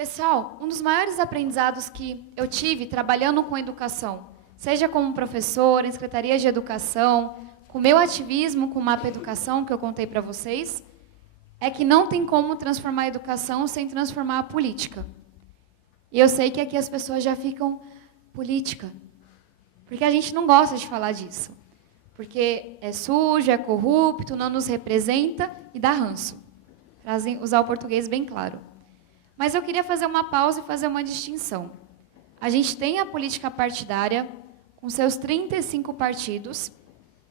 Pessoal, um dos maiores aprendizados que eu tive trabalhando com educação, seja como professora, em secretarias de educação, com o meu ativismo com o Mapa Educação, que eu contei para vocês, é que não tem como transformar a educação sem transformar a política. E eu sei que aqui as pessoas já ficam, política, porque a gente não gosta de falar disso. Porque é sujo, é corrupto, não nos representa e dá ranço. Para usar o português bem claro. Mas eu queria fazer uma pausa e fazer uma distinção. A gente tem a política partidária, com seus 35 partidos,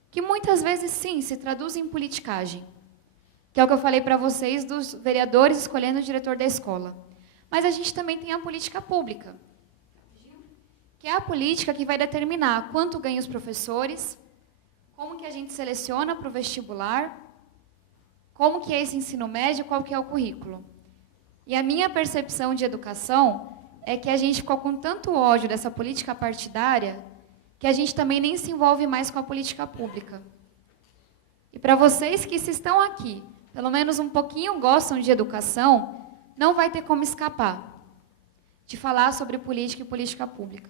que muitas vezes, sim, se traduzem em politicagem. Que é o que eu falei para vocês dos vereadores escolhendo o diretor da escola. Mas a gente também tem a política pública, que é a política que vai determinar quanto ganham os professores, como que a gente seleciona para o vestibular, como que é esse ensino médio, qual que é o currículo. E a minha percepção de educação é que a gente ficou com tanto ódio dessa política partidária que a gente também nem se envolve mais com a política pública. E para vocês que se estão aqui, pelo menos um pouquinho gostam de educação, não vai ter como escapar de falar sobre política e política pública.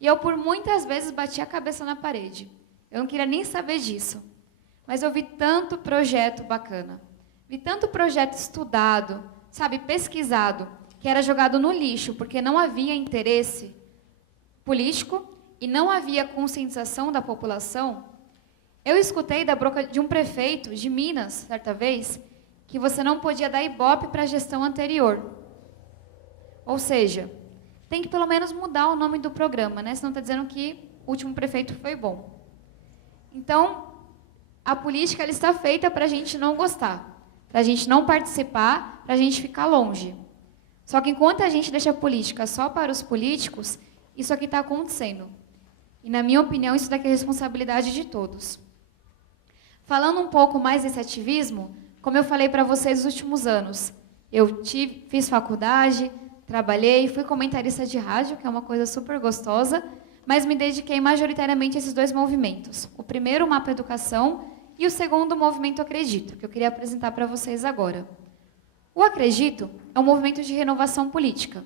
E eu, por muitas vezes, bati a cabeça na parede. Eu não queria nem saber disso. Mas eu vi tanto projeto bacana. Vi tanto projeto estudado, sabe, pesquisado, que era jogado no lixo, porque não havia interesse político e não havia conscientização da população. Eu escutei da boca de um prefeito de Minas, certa vez, que você não podia dar ibope para a gestão anterior. Ou seja, tem que pelo menos mudar o nome do programa, né? Senão está dizendo que o último prefeito foi bom. Então, a política ela está feita para a gente não gostar, para a gente não participar, para a gente ficar longe. Só que enquanto a gente deixa a política só para os políticos, isso aqui está acontecendo. E, na minha opinião, isso daqui é responsabilidade de todos. Falando um pouco mais desse ativismo, como eu falei para vocês nos últimos anos, eu fiz faculdade, trabalhei, fui comentarista de rádio, que é uma coisa super gostosa, mas me dediquei majoritariamente a esses dois movimentos. O primeiro, o Mapa Educação, e o segundo, o Movimento Acredito, que eu queria apresentar para vocês agora. O Acredito é um movimento de renovação política.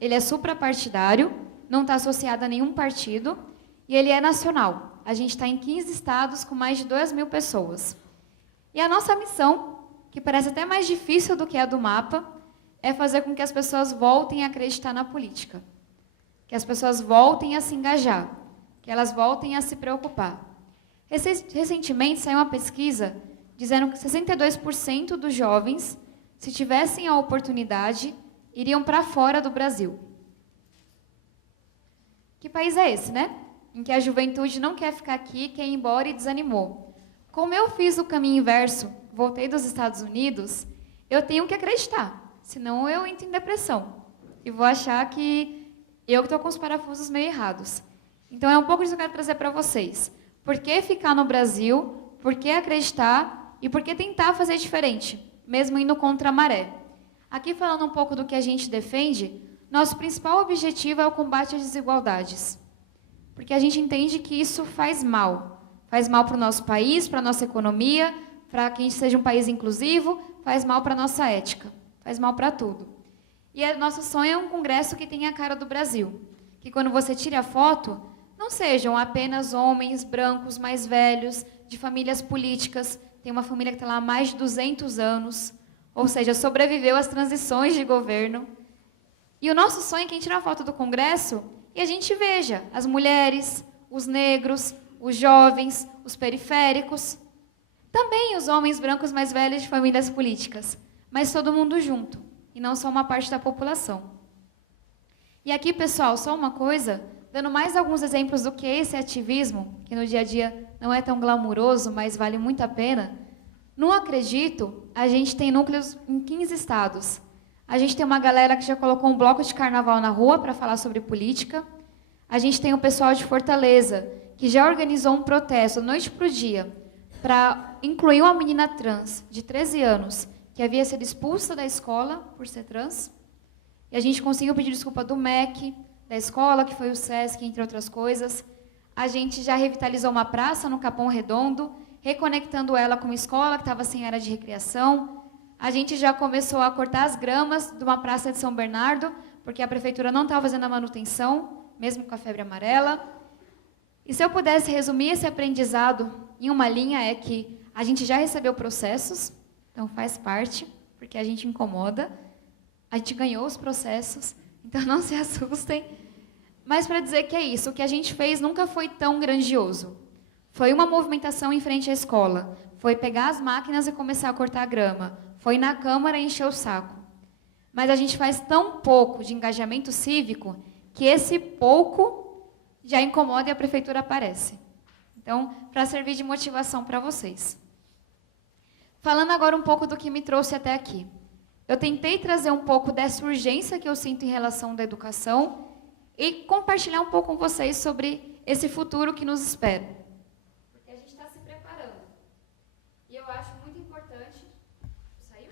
Ele é suprapartidário, não está associado a nenhum partido, e ele é nacional. A gente está em 15 estados com mais de 2.000 pessoas. E a nossa missão, que parece até mais difícil do que a do Mapa, é fazer com que as pessoas voltem a acreditar na política. Que as pessoas voltem a se engajar. Que elas voltem a se preocupar. Recentemente saiu uma pesquisa dizendo que 62% dos jovens, se tivessem a oportunidade, iriam para fora do Brasil. Que país é esse, né? Em que a juventude não quer ficar aqui, quer ir embora e desanimou. Como eu fiz o caminho inverso, voltei dos Estados Unidos, eu tenho que acreditar, senão eu entro em depressão. E vou achar que eu estou com os parafusos meio errados. Então é um pouco disso que eu quero trazer para vocês. Por que ficar no Brasil? Por que acreditar? E por que tentar fazer diferente, mesmo indo contra a maré? Aqui falando um pouco do que a gente defende, nosso principal objetivo é o combate às desigualdades. Porque a gente entende que isso faz mal. Faz mal para o nosso país, para a nossa economia, para que a gente seja um país inclusivo, faz mal para a nossa ética, faz mal para tudo. E o nosso sonho é um congresso que tenha a cara do Brasil. Que quando você tire a foto, não sejam apenas homens brancos mais velhos, de famílias políticas. Tem uma família que está lá há mais de 200 anos, ou seja, sobreviveu às transições de governo. E o nosso sonho é que a gente tire uma foto do congresso e a gente veja as mulheres, os negros, os jovens, os periféricos, também os homens brancos mais velhos de famílias políticas, mas todo mundo junto, e não só uma parte da população. E aqui, pessoal, só uma coisa, dando mais alguns exemplos do que é esse ativismo, que no dia a dia não é tão glamuroso, mas vale muito a pena. No Acredito, a gente tem núcleos em 15 estados. A gente tem uma galera que já colocou um bloco de carnaval na rua para falar sobre política. A gente tem o pessoal de Fortaleza, que já organizou um protesto, noite para o dia, para incluir uma menina trans de 13 anos, que havia sido expulsa da escola por ser trans. E a gente conseguiu pedir desculpa do MEC, da escola, que foi o SESC, entre outras coisas. A gente já revitalizou uma praça no Capão Redondo, reconectando ela com uma escola que estava sem área de recreação. A gente já começou a cortar as gramas de uma praça de São Bernardo, porque a prefeitura não estava fazendo a manutenção, mesmo com a febre amarela. E se eu pudesse resumir esse aprendizado em uma linha, é que a gente já recebeu processos, então faz parte, porque a gente incomoda. A gente ganhou os processos, então não se assustem. Mas para dizer que é isso, o que a gente fez nunca foi tão grandioso. Foi uma movimentação em frente à escola. Foi pegar as máquinas e começar a cortar a grama. Foi na Câmara e encher o saco. Mas a gente faz tão pouco de engajamento cívico que esse pouco já incomoda e a prefeitura aparece. Então, para servir de motivação para vocês. Falando agora um pouco do que me trouxe até aqui. Eu tentei trazer um pouco dessa urgência que eu sinto em relação à educação e compartilhar um pouco com vocês sobre esse futuro que nos espera. Porque a gente está se preparando. E eu acho muito importante... Saiu?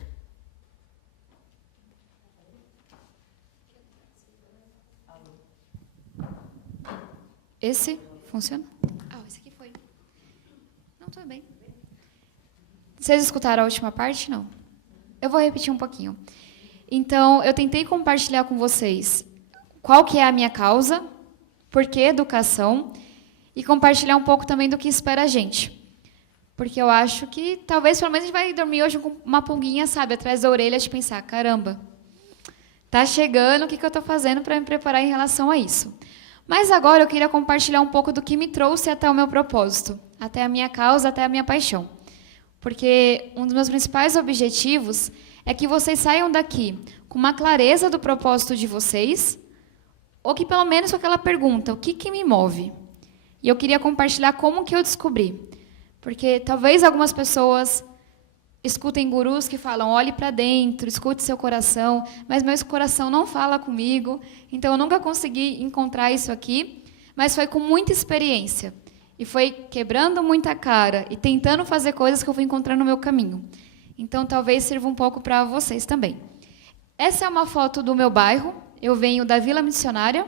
Esse funciona? Ah, esse aqui foi. Não, tudo bem. Vocês escutaram a última parte? Não. Eu vou repetir um pouquinho. Então, eu tentei compartilhar com vocês qual que é a minha causa, por que educação, e compartilhar um pouco também do que espera a gente. Porque eu acho que talvez, pelo menos, a gente vai dormir hoje com uma pulguinha, sabe, atrás da orelha de pensar, caramba, tá chegando, o que eu estou fazendo para me preparar em relação a isso? Mas agora eu queria compartilhar um pouco do que me trouxe até o meu propósito, até a minha causa, até a minha paixão. Porque um dos meus principais objetivos é que vocês saiam daqui com uma clareza do propósito de vocês, ou que pelo menos com aquela pergunta, o que me move? E eu queria compartilhar como que eu descobri. Porque talvez algumas pessoas escutem gurus que falam, olhe para dentro, escute seu coração, mas meu coração não fala comigo, então eu nunca consegui encontrar isso aqui, mas foi com muita experiência. E foi quebrando muita cara e tentando fazer coisas que eu fui encontrando no meu caminho. Então, talvez sirva um pouco para vocês também. Essa é uma foto do meu bairro. Eu venho da Vila Missionária.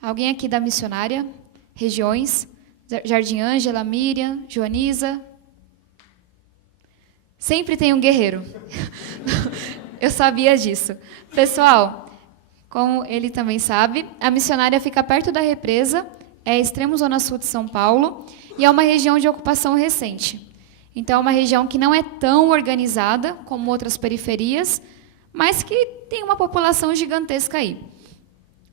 Alguém aqui da Missionária? Regiões? Jardim Ângela, Miriam, Joanisa. Sempre tem um guerreiro. Eu sabia disso. Pessoal, como ele também sabe, a Missionária fica perto da represa, é a extremo zona sul de São Paulo, e é uma região de ocupação recente. Então, é uma região que não é tão organizada como outras periferias, mas que tem uma população gigantesca aí.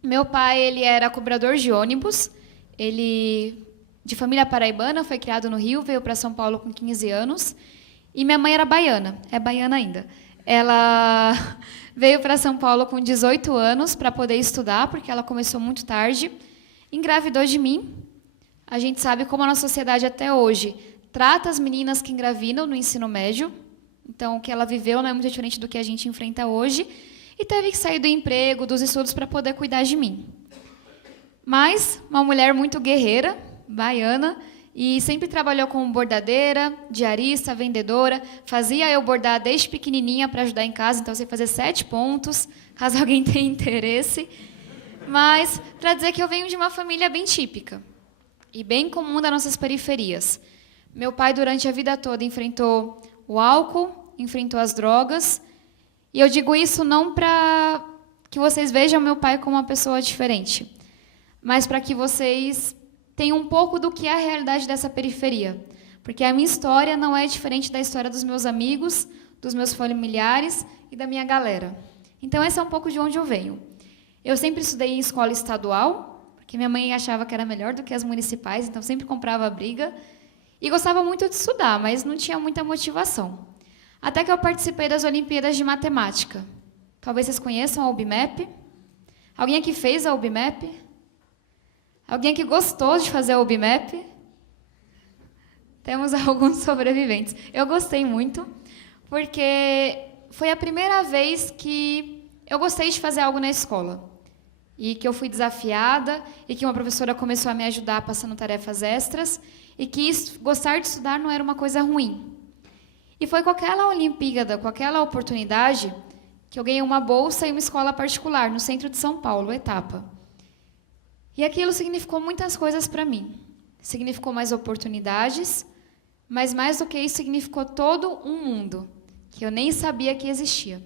Meu pai, ele era cobrador de ônibus, ele, de família paraibana, foi criado no Rio, veio para São Paulo com 15 anos, e minha mãe era baiana, é baiana ainda. Ela veio para São Paulo com 18 anos para poder estudar, porque ela começou muito tarde, engravidou de mim. A gente sabe como a nossa sociedade até hoje trata as meninas que engravidam no ensino médio. Então, o que ela viveu não é muito diferente do que a gente enfrenta hoje. E teve que sair do emprego, dos estudos, para poder cuidar de mim. Mas, uma mulher muito guerreira, baiana, e sempre trabalhou como bordadeira, diarista, vendedora. Fazia eu bordar desde pequenininha para ajudar em casa, então eu sei fazer 7 pontos, caso alguém tenha interesse. Mas, para dizer que eu venho de uma família bem típica e bem comum das nossas periferias. Meu pai, durante a vida toda, enfrentou o álcool, enfrentou as drogas. E eu digo isso não para que vocês vejam meu pai como uma pessoa diferente, mas para que vocês tenham um pouco do que é a realidade dessa periferia. Porque a minha história não é diferente da história dos meus amigos, dos meus familiares e da minha galera. Então, esse é um pouco de onde eu venho. Eu sempre estudei em escola estadual, porque minha mãe achava que era melhor do que as municipais, então sempre comprava briga. E gostava muito de estudar, mas não tinha muita motivação. Até que eu participei das Olimpíadas de Matemática. Talvez vocês conheçam a UBMEP. Alguém aqui fez a UBMEP? Alguém aqui gostou de fazer a UBMEP? Temos alguns sobreviventes. Eu gostei muito, porque foi a primeira vez que eu gostei de fazer algo na escola. E que eu fui desafiada, e que uma professora começou a me ajudar passando tarefas extras, e que gostar de estudar não era uma coisa ruim. E foi com aquela Olimpíada, com aquela oportunidade, que eu ganhei uma bolsa em uma escola particular, no centro de São Paulo, Etapa. E aquilo significou muitas coisas para mim. Significou mais oportunidades, mas mais do que isso, significou todo um mundo, que eu nem sabia que existia.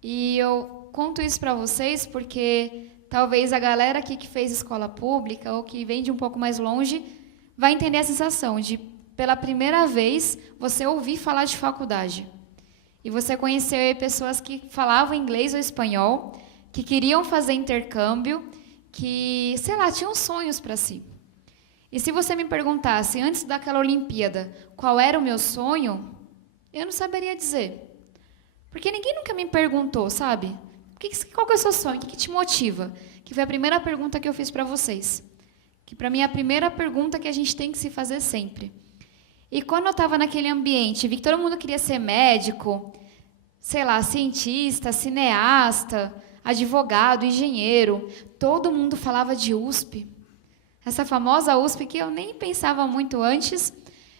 E eu conto isso para vocês porque talvez a galera aqui que fez escola pública ou que vem de um pouco mais longe vai entender a sensação de, pela primeira vez, você ouvir falar de faculdade. E você conhecer pessoas que falavam inglês ou espanhol, que queriam fazer intercâmbio, que, sei lá, tinham sonhos para si. E se você me perguntasse, antes daquela Olimpíada, qual era o meu sonho, eu não saberia dizer. Porque ninguém nunca me perguntou, sabe? Qual que é o seu sonho? O que te motiva? Que foi a primeira pergunta que eu fiz para vocês. Que para mim é a primeira pergunta que a gente tem que se fazer sempre. E quando eu estava naquele ambiente, vi que todo mundo queria ser médico, sei lá, cientista, cineasta, advogado, engenheiro. Todo mundo falava de USP. Essa famosa USP que eu nem pensava muito antes,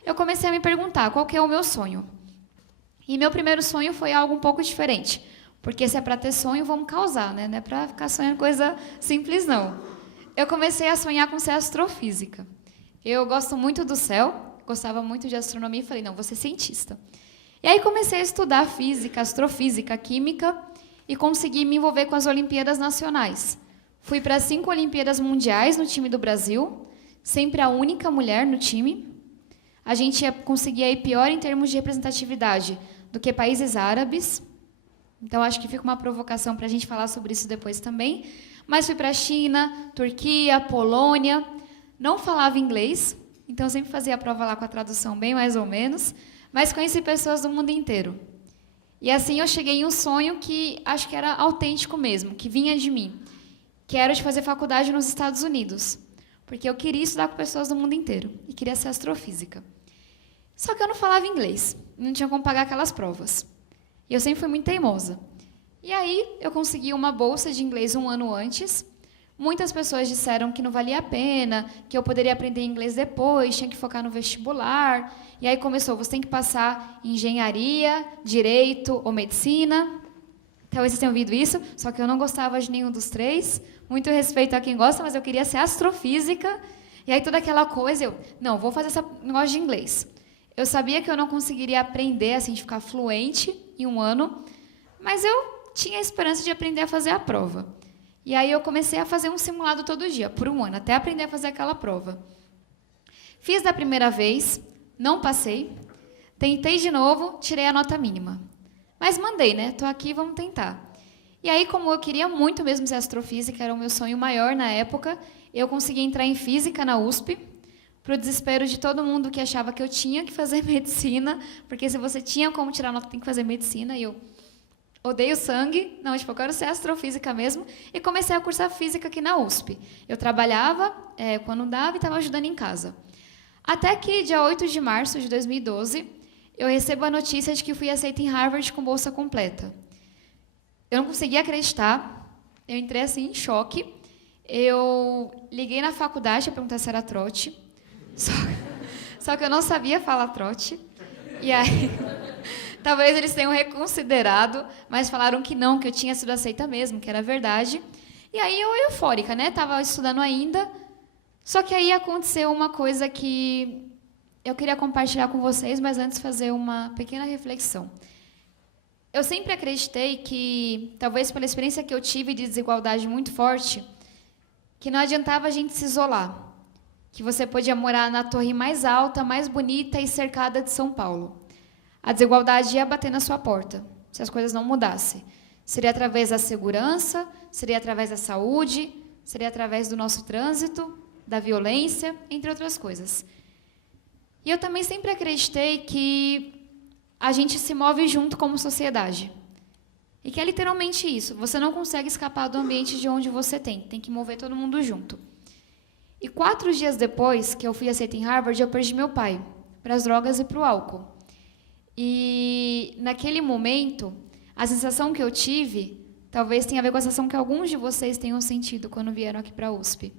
eu comecei a me perguntar qual que é o meu sonho. E meu primeiro sonho foi algo um pouco diferente. Porque se é para ter sonho, vamos causar, né? Não é para ficar sonhando coisa simples, não. Eu comecei a sonhar com ser astrofísica. Eu gosto muito do céu, gostava muito de astronomia e falei, não, vou ser cientista. E aí comecei a estudar física, astrofísica, química e consegui me envolver com as Olimpíadas Nacionais. Fui para 5 Olimpíadas Mundiais no time do Brasil, sempre a única mulher no time. A gente conseguia ir pior em termos de representatividade do que países árabes. Então, acho que fica uma provocação para a gente falar sobre isso depois também. Mas fui para a China, Turquia, Polônia. Não falava inglês, então sempre fazia a prova lá com a tradução bem mais ou menos. Mas conheci pessoas do mundo inteiro. E assim eu cheguei em um sonho que acho que era autêntico mesmo, que vinha de mim. Que era de fazer faculdade nos Estados Unidos. Porque eu queria estudar com pessoas do mundo inteiro. E queria ser astrofísica. Só que eu não falava inglês. Não tinha como pagar aquelas provas. E eu sempre fui muito teimosa. E aí, eu consegui uma bolsa de inglês 1 ano antes. Muitas pessoas disseram que não valia a pena, que eu poderia aprender inglês depois, tinha que focar no vestibular. E aí começou, você tem que passar em engenharia, direito ou medicina. Talvez vocês tenham ouvido isso, só que eu não gostava de nenhum dos 3. Muito respeito a quem gosta, mas eu queria ser astrofísica. E aí toda aquela coisa, não, vou fazer esse negócio de inglês. Eu sabia que eu não conseguiria aprender, assim, de ficar fluente em 1 ano, mas eu tinha a esperança de aprender a fazer a prova. E aí eu comecei a fazer um simulado todo dia, por 1 ano, até aprender a fazer aquela prova. Fiz da primeira vez, não passei, tentei de novo, tirei a nota mínima. Mas mandei, né? Tô aqui, vamos tentar. E aí, como eu queria muito mesmo ser astrofísica, era o meu sonho maior na época, eu consegui entrar em física na USP, para o desespero de todo mundo que achava que eu tinha que fazer medicina, porque se você tinha como tirar nota, tem que fazer medicina, e eu odeio sangue, não, tipo, eu quero ser astrofísica mesmo, e comecei a cursar física aqui na USP. Eu trabalhava quando dava e estava ajudando em casa. Até que, dia 8 de março de 2012, eu recebo a notícia de que fui aceita em Harvard com bolsa completa. Eu não conseguia acreditar, eu entrei assim em choque, eu liguei na faculdade para perguntar se era trote, só que eu não sabia falar trote. E aí, talvez eles tenham reconsiderado, mas falaram que não, que eu tinha sido aceita mesmo, que era verdade. E aí eu eufórica, né? Estava estudando ainda. Só que aí aconteceu uma coisa que eu queria compartilhar com vocês, mas antes fazer uma pequena reflexão. Eu sempre acreditei que, talvez pela experiência que eu tive de desigualdade muito forte, que não adiantava a gente se isolar. Que você podia morar na torre mais alta, mais bonita e cercada de São Paulo. A desigualdade ia bater na sua porta, se as coisas não mudassem. Seria através da segurança, seria através da saúde, seria através do nosso trânsito, da violência, entre outras coisas. E eu também sempre acreditei que a gente se move junto como sociedade. E que é literalmente isso. Você não consegue escapar do ambiente de onde você tem que mover todo mundo junto. E 4 dias depois que eu fui aceita em Harvard, eu perdi meu pai para as drogas e para o álcool. E naquele momento, a sensação que eu tive, talvez tenha a ver com a sensação que alguns de vocês tenham sentido quando vieram aqui para a USP,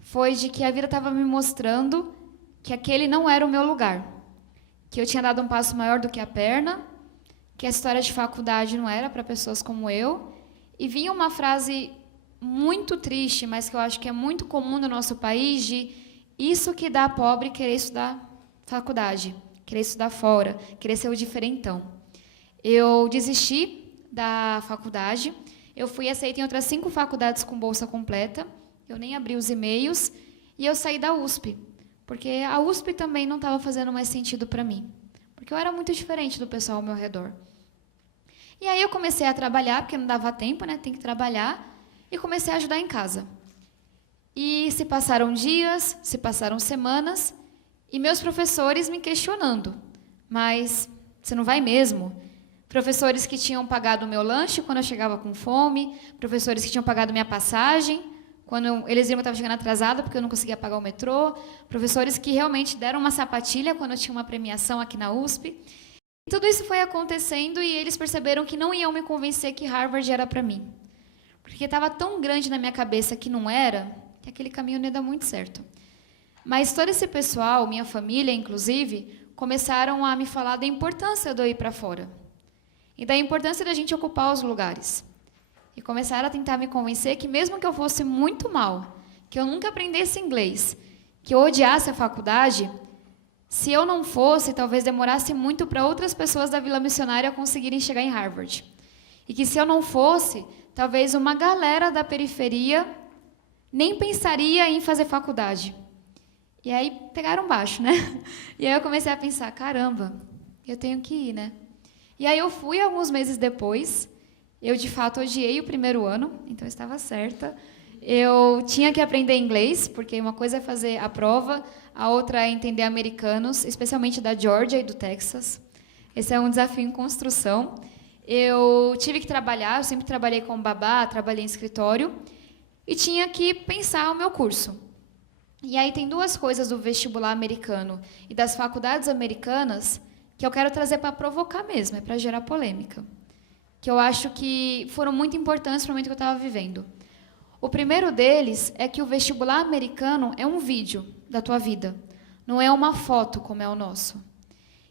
foi de que a vida estava me mostrando que aquele não era o meu lugar, que eu tinha dado um passo maior do que a perna, que a história de faculdade não era para pessoas como eu, e vinha uma frase muito triste, mas que eu acho que é muito comum no nosso país, de isso que dá pobre querer estudar faculdade, querer estudar fora, querer ser o diferentão. Eu desisti da faculdade, eu fui aceita em outras 5 faculdades com bolsa completa, eu nem abri os e-mails, e eu saí da USP, porque a USP também não estava fazendo mais sentido para mim, porque eu era muito diferente do pessoal ao meu redor. E aí eu comecei a trabalhar, porque não dava tempo, né? Tem que trabalhar, e comecei a ajudar em casa. E se passaram dias, se passaram semanas, e meus professores me questionando, mas você não vai mesmo? Professores que tinham pagado o meu lanche quando eu chegava com fome, professores que tinham pagado minha passagem, quando eles viram que eu estava chegando atrasada porque eu não conseguia pagar o metrô, professores que realmente deram uma sapatilha quando eu tinha uma premiação aqui na USP. E tudo isso foi acontecendo e eles perceberam que não iam me convencer que Harvard era para mim. Porque estava tão grande na minha cabeça que não era, que aquele caminho não ia dar muito certo. Mas todo esse pessoal, minha família inclusive, começaram a me falar da importância de eu ir para fora. E da importância da gente ocupar os lugares. E começaram a tentar me convencer que mesmo que eu fosse muito mal, que eu nunca aprendesse inglês, que eu odiasse a faculdade, se eu não fosse, talvez demorasse muito para outras pessoas da Vila Missionária conseguirem chegar em Harvard. E que se eu não fosse, talvez uma galera da periferia nem pensaria em fazer faculdade. E aí pegaram baixo, né? E aí eu comecei a pensar, caramba, eu tenho que ir, né? E aí eu fui alguns meses depois, eu de fato odiei o primeiro ano, então eu estava certa. Eu tinha que aprender inglês, porque uma coisa é fazer a prova, a outra é entender americanos, especialmente da Georgia e do Texas. Esse é um desafio em construção. Eu tive que trabalhar, eu sempre trabalhei como babá, trabalhei em escritório, e tinha que pensar o meu curso. E aí tem 2 coisas do vestibular americano e das faculdades americanas que eu quero trazer para provocar mesmo, é para gerar polêmica, que eu acho que foram muito importantes no momento que eu estava vivendo. O primeiro deles é que o vestibular americano é um vídeo da tua vida, não é uma foto como é o nosso.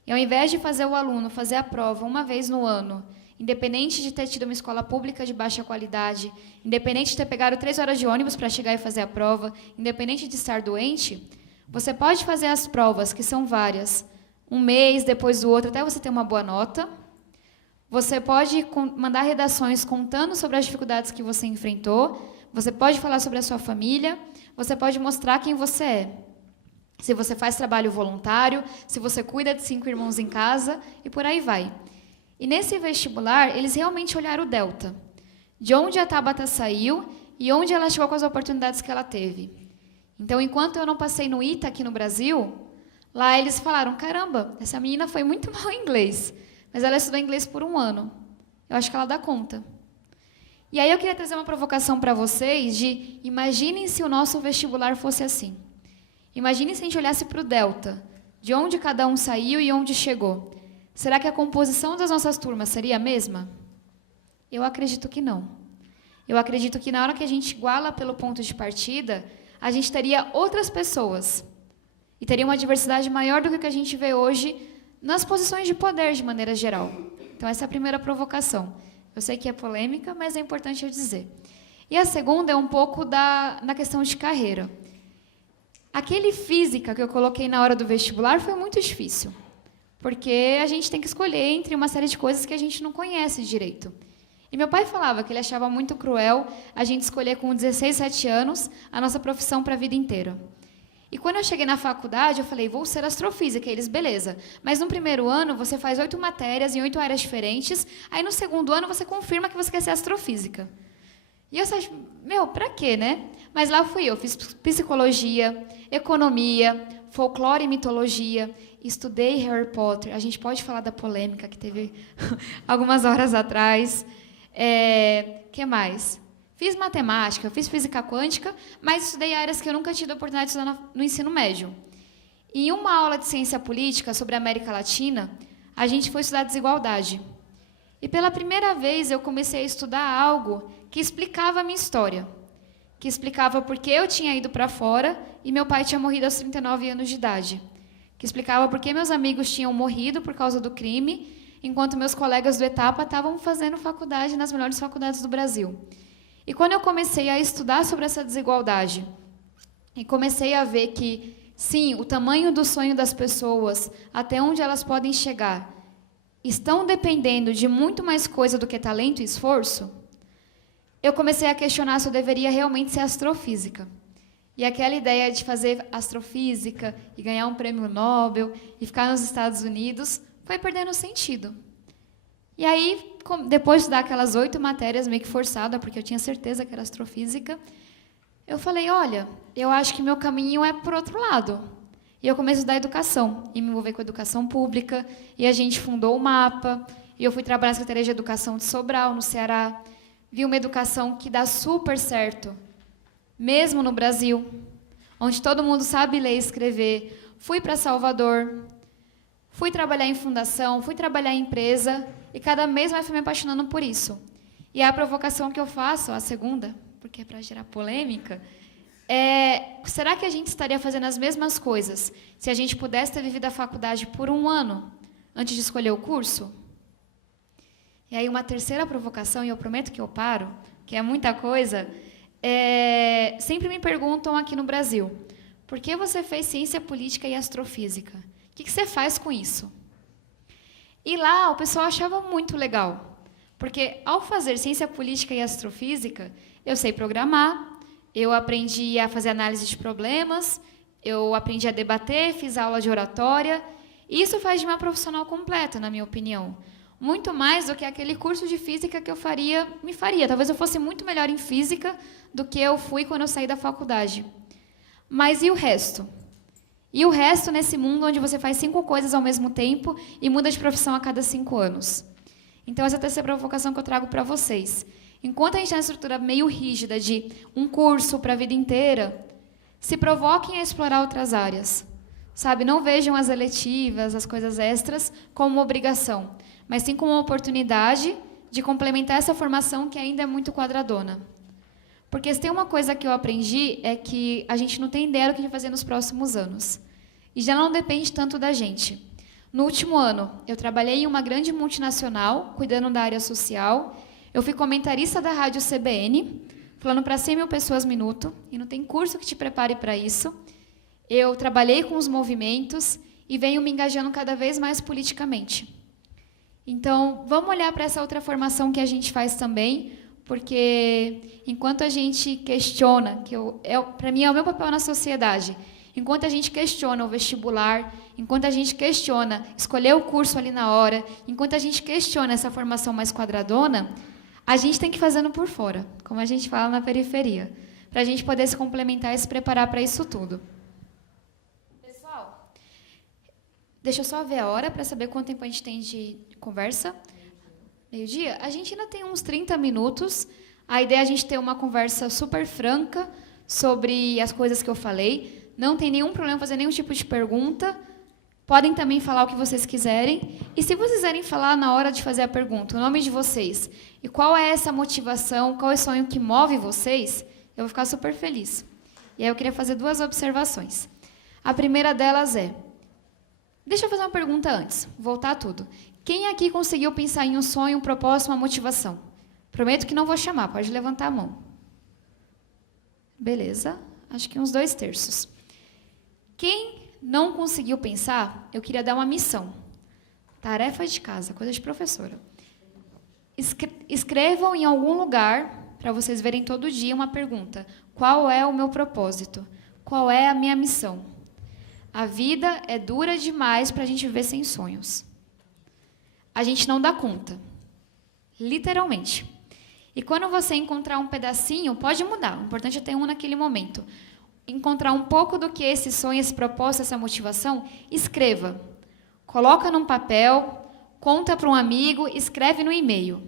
E ao invés de fazer o aluno fazer a prova uma vez no ano, independente de ter tido uma escola pública de baixa qualidade, independente de ter pegado 3 horas de ônibus para chegar e fazer a prova, independente de estar doente, você pode fazer as provas, que são várias, um mês depois do outro, até você ter uma boa nota. Você pode mandar redações contando sobre as dificuldades que você enfrentou, você pode falar sobre a sua família, você pode mostrar quem você é. Se você faz trabalho voluntário, se você cuida de 5 irmãos em casa, e por aí vai. E nesse vestibular, eles realmente olharam o delta, de onde a Tabata saiu e onde ela chegou com as oportunidades que ela teve. Então, enquanto eu não passei no ITA aqui no Brasil, lá eles falaram, caramba, essa menina foi muito mal em inglês, mas ela estudou inglês por 1 ano. Eu acho que ela dá conta. E aí eu queria trazer uma provocação para vocês de, imaginem se o nosso vestibular fosse assim. Imaginem se a gente olhasse para o delta, de onde cada um saiu e onde chegou. Será que a composição das nossas turmas seria a mesma? Eu acredito que não. Eu acredito que na hora que a gente iguala pelo ponto de partida, a gente teria outras pessoas. E teria uma diversidade maior do que a gente vê hoje nas posições de poder, de maneira geral. Então, essa é a primeira provocação. Eu sei que é polêmica, mas é importante eu dizer. E a segunda é um pouco na questão de carreira. Aquele física que eu coloquei na hora do vestibular foi muito difícil, porque a gente tem que escolher entre uma série de coisas que a gente não conhece direito. E meu pai falava que ele achava muito cruel a gente escolher com 16, 17 anos a nossa profissão para a vida inteira. E quando eu cheguei na faculdade, eu falei, vou ser astrofísica. E eles, beleza. Mas no primeiro ano, você faz 8 matérias em 8 áreas diferentes. Aí no segundo ano, você confirma que você quer ser astrofísica. E eu falei, meu, pra quê, né? Mas lá fui eu. Fiz psicologia, economia, folclore e mitologia. Estudei Harry Potter. A gente pode falar da polêmica que teve algumas horas atrás. Que mais? Fiz matemática, fiz física quântica, mas estudei áreas que eu nunca tive a oportunidade de estudar no ensino médio. Em uma aula de ciência política sobre a América Latina, a gente foi estudar desigualdade. E pela primeira vez eu comecei a estudar algo que explicava a minha história, que explicava por que eu tinha ido para fora e meu pai tinha morrido aos 39 anos de idade, que explicava por que meus amigos tinham morrido por causa do crime, enquanto meus colegas do Etapa estavam fazendo faculdade nas melhores faculdades do Brasil. E quando eu comecei a estudar sobre essa desigualdade, e comecei a ver que, sim, o tamanho do sonho das pessoas, até onde elas podem chegar, estão dependendo de muito mais coisa do que talento e esforço, eu comecei a questionar se eu deveria realmente ser astrofísica. E aquela ideia de fazer astrofísica e ganhar um prêmio Nobel e ficar nos Estados Unidos foi perdendo sentido. E aí, depois de estudar aquelas 8 matérias meio que forçada, porque eu tinha certeza que era astrofísica, eu falei, olha, eu acho que meu caminho é por outro lado. E eu comecei a estudar educação, e me envolver com educação pública, e a gente fundou o MAPA, e eu fui trabalhar na Secretaria de Educação de Sobral, no Ceará. Vi uma educação que dá super certo, mesmo no Brasil, onde todo mundo sabe ler e escrever. Fui para Salvador, fui trabalhar em fundação, fui trabalhar em empresa, e cada vez mais fui me apaixonando por isso. E a provocação que eu faço, a segunda, porque é para gerar polêmica, será que a gente estaria fazendo as mesmas coisas se a gente pudesse ter vivido a faculdade por 1 ano antes de escolher o curso? E aí uma terceira provocação, e eu prometo que eu paro, que é muita coisa, sempre me perguntam aqui no Brasil, por que você fez ciência política e astrofísica? O que você faz com isso? E lá o pessoal achava muito legal, porque ao fazer ciência política e astrofísica, eu sei programar, eu aprendi a fazer análise de problemas, eu aprendi a debater, fiz aula de oratória, e isso faz de uma profissional completa, na minha opinião. Muito mais do que aquele curso de física que eu me faria. Talvez eu fosse muito melhor em física do que eu fui quando eu saí da faculdade. Mas e o resto? E o resto nesse mundo onde você faz 5 coisas ao mesmo tempo e muda de profissão a cada 5 anos? Então, essa é a terceira provocação que eu trago para vocês. Enquanto a gente tem uma estrutura meio rígida de um curso para a vida inteira, se provoquem a explorar outras áreas. Sabe, não vejam as eletivas, as coisas extras, como uma obrigação, mas sim como uma oportunidade de complementar essa formação que ainda é muito quadradona. Porque se tem uma coisa que eu aprendi é que a gente não tem ideia do que a gente vai fazer nos próximos anos. E já não depende tanto da gente. No último ano, eu trabalhei em uma grande multinacional, cuidando da área social. Eu fui comentarista da rádio CBN, falando para 100 mil pessoas minuto, e não tem curso que te prepare para isso. Eu trabalhei com os movimentos e venho me engajando cada vez mais politicamente. Então, vamos olhar para essa outra formação que a gente faz também, porque enquanto a gente questiona, para mim é o meu papel na sociedade, enquanto a gente questiona o vestibular, enquanto a gente questiona escolher o curso ali na hora, enquanto a gente questiona essa formação mais quadradona, a gente tem que ir fazendo por fora, como a gente fala na periferia, para a gente poder se complementar e se preparar para isso tudo. Pessoal, deixa eu só ver a hora para saber quanto tempo a gente tem de conversa. Meio-dia? A gente ainda tem uns 30 minutos. A ideia é a gente ter uma conversa super franca sobre as coisas que eu falei. Não tem nenhum problema fazer nenhum tipo de pergunta. Podem também falar o que vocês quiserem. E se vocês quiserem falar na hora de fazer a pergunta, o nome de vocês, e qual é essa motivação, qual é o sonho que move vocês, eu vou ficar super feliz. E aí eu queria fazer 2 observações. A primeira delas é... Deixa eu fazer uma pergunta antes, voltar a tudo. Quem aqui conseguiu pensar em um sonho, um propósito, uma motivação? Prometo que não vou chamar, pode levantar a mão. Beleza, acho que uns 2/3. Quem não conseguiu pensar, eu queria dar uma missão. Tarefa de casa, coisa de professora. Escrevam em algum lugar, para vocês verem todo dia, uma pergunta. Qual é o meu propósito? Qual é a minha missão? A vida é dura demais para a gente viver sem sonhos. A gente não dá conta. Literalmente. E quando você encontrar um pedacinho, pode mudar. O importante é ter um naquele momento. Encontrar um pouco do que esse sonho, esse propósito, essa motivação, escreva. Coloca num papel, conta para um amigo, escreve no e-mail.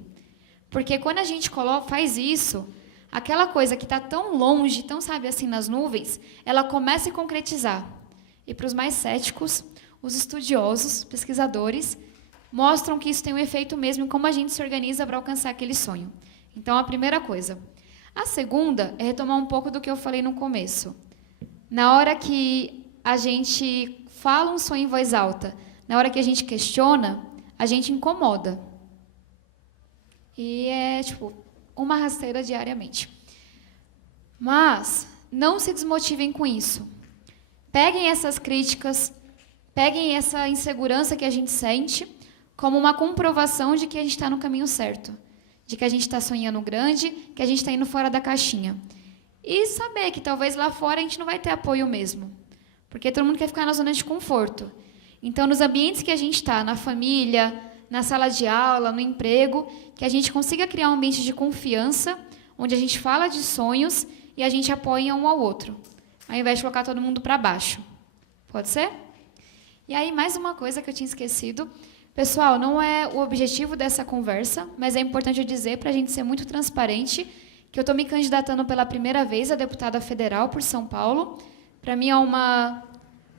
Porque quando a gente faz isso, aquela coisa que está tão longe, tão, sabe, assim, nas nuvens, ela começa a concretizar. E para os mais céticos, os estudiosos, pesquisadores, mostram que isso tem um efeito mesmo em como a gente se organiza para alcançar aquele sonho. Então, a primeira coisa. A segunda é retomar um pouco do que eu falei no começo. Na hora que a gente fala um sonho em voz alta, na hora que a gente questiona, a gente incomoda. E é, tipo, uma rasteira diariamente. Mas não se desmotivem com isso. Peguem essas críticas, peguem essa insegurança que a gente sente, como uma comprovação de que a gente está no caminho certo, de que a gente está sonhando grande, que a gente está indo fora da caixinha. E saber que talvez lá fora a gente não vai ter apoio mesmo, porque todo mundo quer ficar na zona de conforto. Então, nos ambientes que a gente está, na família, na sala de aula, no emprego, que a gente consiga criar um ambiente de confiança, onde a gente fala de sonhos e a gente apoia um ao outro, ao invés de colocar todo mundo para baixo. Pode ser? E aí, mais uma coisa que eu tinha esquecido. Pessoal, não é o objetivo dessa conversa, mas é importante eu dizer, para a gente ser muito transparente, que eu estou me candidatando pela primeira vez a deputada federal por São Paulo. Para mim é uma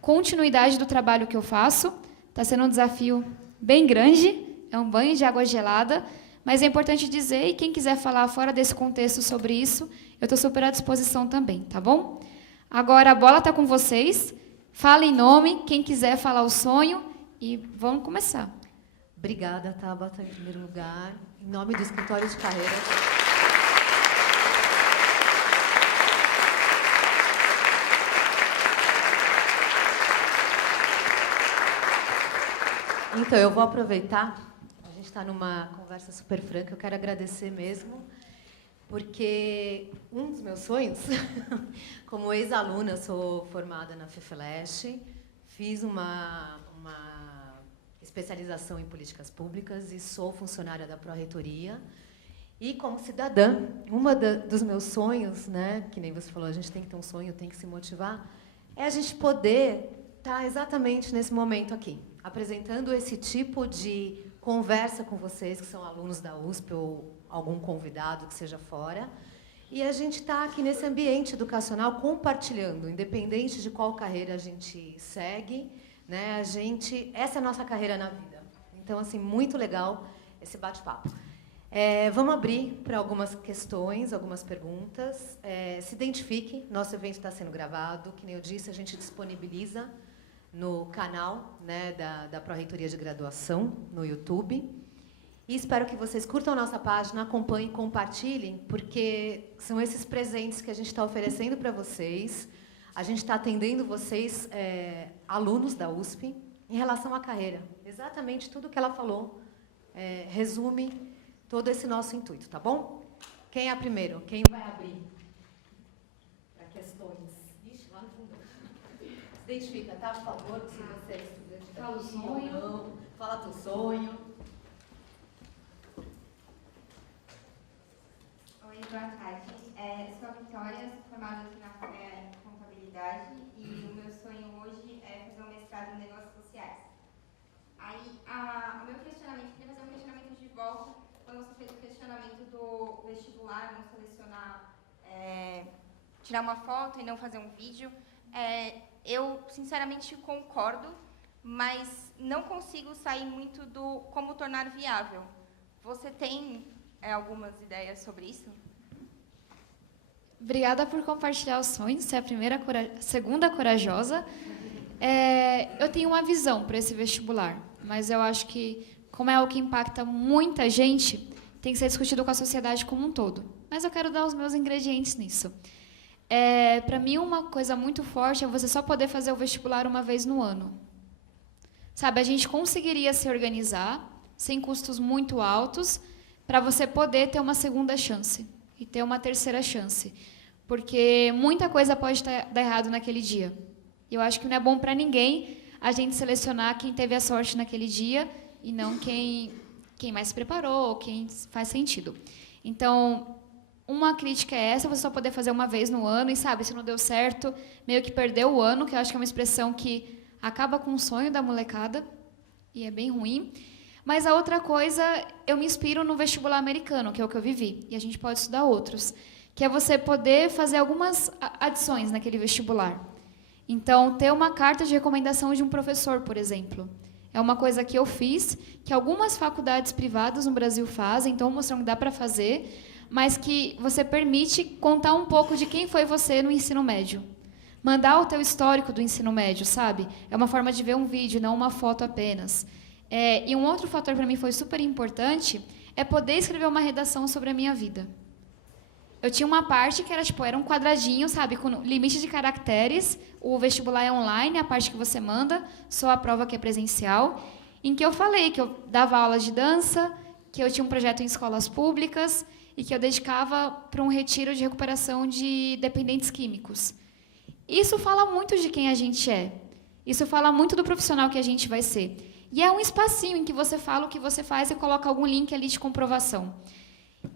continuidade do trabalho que eu faço. Está sendo um desafio bem grande, é um banho de água gelada, mas é importante dizer, e quem quiser falar fora desse contexto sobre isso, eu estou super à disposição também, tá bom? Agora a bola está com vocês. Fala em nome, quem quiser falar o sonho, e vamos começar. Obrigada, Tabata, em primeiro lugar. Em nome do Escritório de Carreira. Então, eu vou aproveitar, a gente está numa conversa super franca, eu quero agradecer mesmo, porque um dos meus sonhos, como ex-aluna, eu sou formada na FEFELESH, fiz uma especialização em políticas públicas e sou funcionária da Pró-Reitoria. E, como cidadã, dos meus sonhos, né, que nem você falou, a gente tem que ter um sonho, tem que se motivar, é a gente poder estar exatamente nesse momento aqui, apresentando esse tipo de conversa com vocês, que são alunos da USP ou algum convidado que seja fora, e a gente está aqui nesse ambiente educacional compartilhando, independente de qual carreira a gente segue, né? Essa é a nossa carreira na vida. Então, assim, muito legal esse bate-papo. Vamos abrir para algumas questões, algumas perguntas. Se identifique, nosso evento está sendo gravado, que nem eu disse, a gente disponibiliza no canal, né, da Pró-Reitoria de Graduação, no YouTube. E espero que vocês curtam a nossa página, acompanhem e compartilhem, porque são esses presentes que a gente está oferecendo para vocês. A gente está atendendo vocês, alunos da USP, em relação à carreira. Exatamente tudo que ela falou resume todo esse nosso intuito, tá bom? Quem é primeiro? Quem vai abrir para questões? Ixi, lá no fundo. Se identifica, tá? Por favor, se você é estudante da USP ou não. Fala teu sonho. Oi, boa tarde. Sou a Vitória, sou formada aqui na contabilidade e o meu sonho hoje é fazer um mestrado em negócios sociais. Aí, o meu questionamento, queria fazer um questionamento de volta, quando você fez o questionamento do vestibular, não selecionar, tirar uma foto e não fazer um vídeo. Eu, sinceramente, concordo, mas não consigo sair muito do como tornar viável. Você tem algumas ideias sobre isso? Obrigada por compartilhar os sonhos. Você é a segunda corajosa. Eu tenho uma visão para esse vestibular, mas eu acho que, como é algo que impacta muita gente, tem que ser discutido com a sociedade como um todo. Mas eu quero dar os meus ingredientes nisso. Para mim, uma coisa muito forte é você só poder fazer o vestibular uma vez no ano. Sabe, a gente conseguiria se organizar, sem custos muito altos, para você poder ter uma segunda chance e ter uma terceira chance. Porque muita coisa pode dar errado naquele dia. E eu acho que não é bom para ninguém a gente selecionar quem teve a sorte naquele dia e não quem mais se preparou, quem faz sentido. Então, uma crítica é essa, você só poder fazer uma vez no ano e, sabe, se não deu certo, meio que perdeu o ano, que eu acho que é uma expressão que acaba com o sonho da molecada, e é bem ruim. Mas a outra coisa, eu me inspiro no vestibular americano, que é o que eu vivi, e a gente pode estudar outros, que é você poder fazer algumas adições naquele vestibular. Então, ter uma carta de recomendação de um professor, por exemplo. É uma coisa que eu fiz, que algumas faculdades privadas no Brasil fazem, então mostrando que dá para fazer, mas que você permite contar um pouco de quem foi você no ensino médio. Mandar o teu histórico do ensino médio, sabe? É uma forma de ver um vídeo, não uma foto apenas. E um outro fator para mim foi super importante é poder escrever uma redação sobre a minha vida. Eu tinha uma parte que era um quadradinho, sabe, com limite de caracteres. O vestibular é online, a parte que você manda, só a prova que é presencial. em que eu falei que eu dava aulas de dança, que eu tinha um projeto em escolas públicas e que eu dedicava para um retiro de recuperação de dependentes químicos. Isso fala muito de quem a gente é. Isso fala muito do profissional que a gente vai ser. E é um espacinho em que você fala o que você faz e coloca algum link ali de comprovação.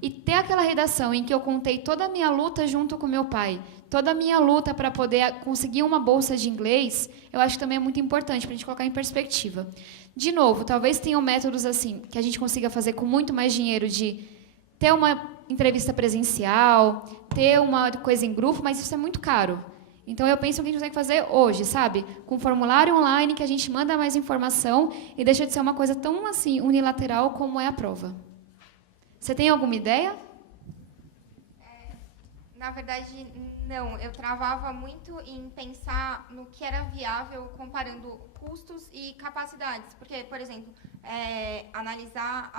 E ter aquela redação em que eu contei toda a minha luta junto com meu pai, toda a minha luta para poder conseguir uma bolsa de inglês, eu acho que também é muito importante para a gente colocar em perspectiva. De novo, talvez tenham métodos assim que a gente consiga fazer com muito mais dinheiro, de ter uma entrevista presencial, ter uma coisa em grupo, mas isso é muito caro. Então, eu penso que a gente consegue fazer hoje, sabe? Com formulário online, que a gente manda mais informação e deixa de ser uma coisa tão assim unilateral como é a prova. Você tem alguma ideia? Na verdade, não. Eu travava muito em pensar no que era viável comparando custos e capacidades. Porque, por exemplo, analisar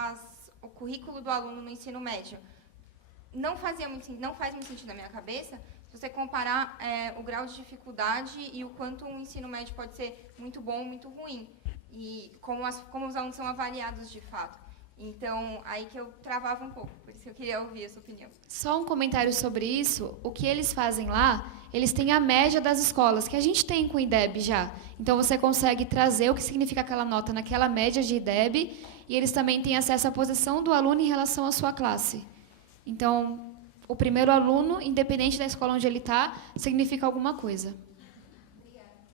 o currículo do aluno no ensino médio não faz muito sentido na minha cabeça se você comparar o grau de dificuldade e o quanto um ensino médio pode ser muito bom ou muito ruim. E como os alunos são avaliados de fato. Então, aí que eu travava um pouco, por isso que eu queria ouvir a sua opinião. Só um comentário sobre isso. O que eles fazem lá, eles têm a média das escolas, que a gente tem com o IDEB já. Então, você consegue trazer o que significa aquela nota naquela média de IDEB, e eles também têm acesso à posição do aluno em relação à sua classe. Então, o primeiro aluno, independente da escola onde ele está, significa alguma coisa.